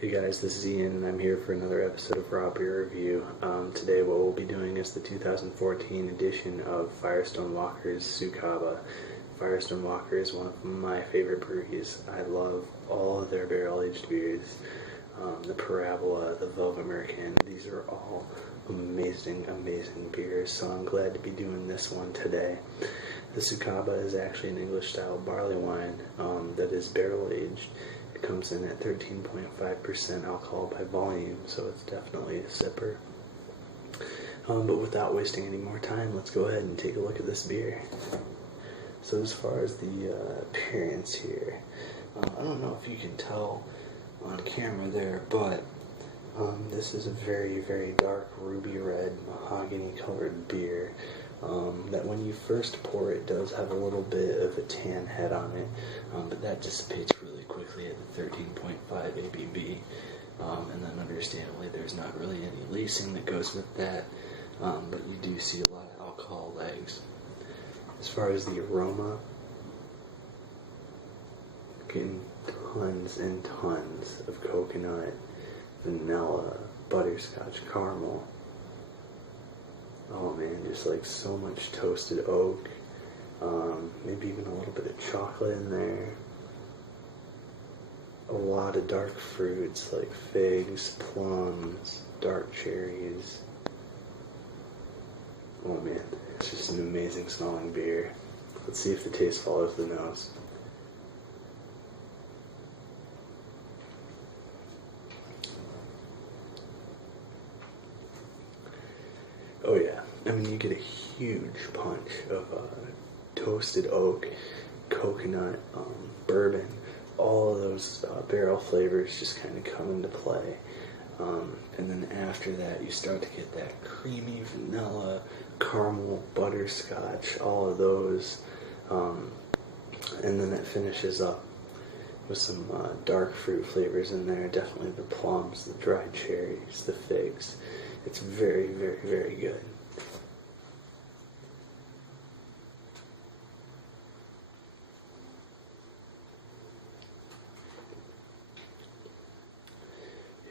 Hey guys, this is Ian and I'm here for another episode of Raw Beer Review. Today what we'll be doing is the 2014 edition of Firestone Walker's Sucaba. Firestone Walker is one of my favorite breweries. I love all of their barrel-aged beers. The Parabola, the Velvet American, these are all amazing beers, so I'm glad to be doing this one today. The Sucaba is actually an English-style barley wine that is barrel-aged. It comes in at 13.5% alcohol by volume, so it's definitely a sipper. But without wasting any more time, let's go ahead and take a look at this beer. So as far as the appearance here, I don't know if you can tell on camera there, but this is a very dark ruby red mahogany colored beer that when you first pour it does have a little bit of a tan head on it, but that dissipates really quickly at the 13.5 ABV, and then understandably there's not really any lacing that goes with that, but you do see a lot of alcohol legs. As far as the aroma, getting tons and tons of coconut, vanilla, butterscotch, caramel. Oh man, just like so much toasted oak, maybe even a little bit of chocolate in there. A lot of dark fruits like figs, plums, dark cherries. Oh man, it's just an amazing smelling beer. Let's see if the taste follows the nose. Oh yeah, I mean you get a huge punch of toasted oak, coconut, bourbon, all of those barrel flavors just kind of come into play. And then after that you start to get that creamy vanilla, caramel, butterscotch, all of those. And then it finishes up with some dark fruit flavors in there, definitely the plums, the dried cherries, the figs. It's very good.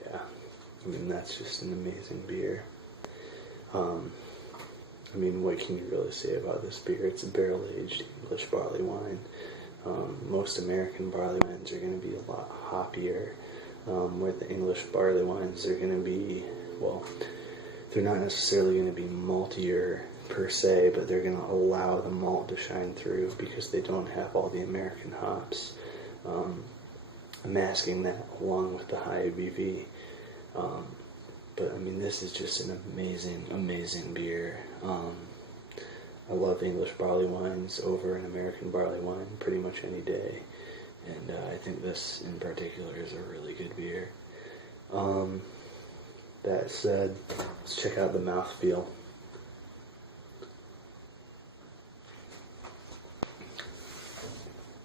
Yeah, I mean that's just an amazing beer. I mean, what can you really say about this beer? It's a barrel-aged English barley wine. Most American barley wines are going to be a lot hoppier, where the English barley wines are going to be, well, they're not necessarily going to be maltier per se, but they're going to allow the malt to shine through because they don't have all the American hops masking that along with the high ABV. But I mean, this is just an amazing beer. I love English barley wines over an American barley wine pretty much any day, and I think this in particular is a really good beer. That said, let's check out the mouthfeel.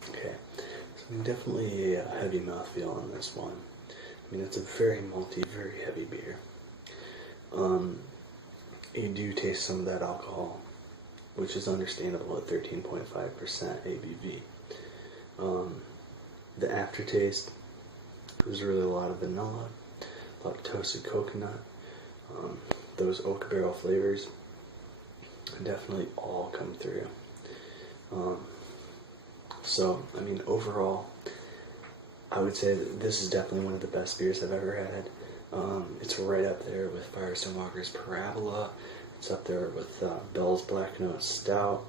Okay, so I mean, definitely a heavy mouthfeel on this one. I mean, it's a very malty, very heavy beer. You do taste some of that alcohol, which is understandable at 13.5% ABV. The aftertaste is really a lot of vanilla, a lot of toasted coconut. Those oak barrel flavors definitely all come through. So, I mean, overall, I would say that this is definitely one of the best beers I've ever had. It's right up there with Firestone Walker's Parabola. It's up there with Bell's Black Note Stout.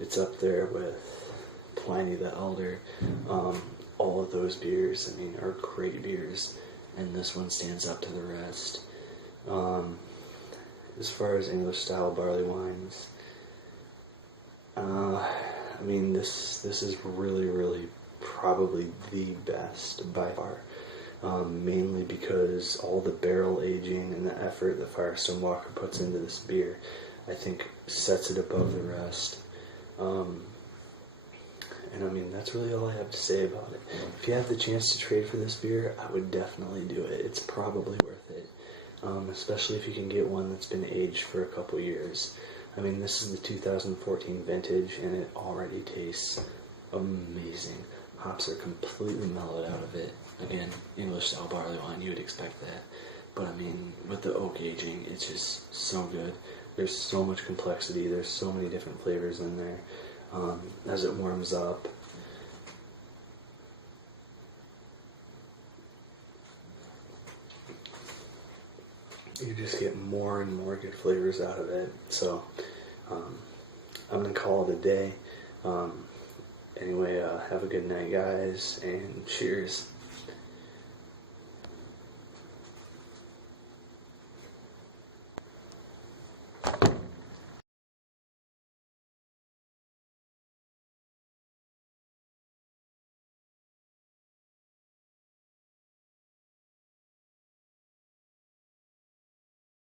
It's up there with Pliny the Elder. All of those beers, I mean, are great beers, and this one stands up to the rest. As far as English-style barley wines, I mean, this is really probably the best by far. Mainly because all the barrel aging and the effort that Firestone Walker puts into this beer, I think, sets it above the rest. And I mean, that's really all I have to say about it. If you have the chance to trade for this beer, I would definitely do it. It's probably worth it, especially if you can get one that's been aged for a couple years. I mean, this is the 2014 vintage, and it already tastes amazing. Hops are completely mellowed out of it. Again, English style barley wine, you would expect that. But I mean, with the oak aging, it's just so good. There's so much complexity. There's so many different flavors in there. As it warms up, you just get more and more good flavors out of it. So I'm going to call it a day. Anyway, have a good night, guys, and cheers.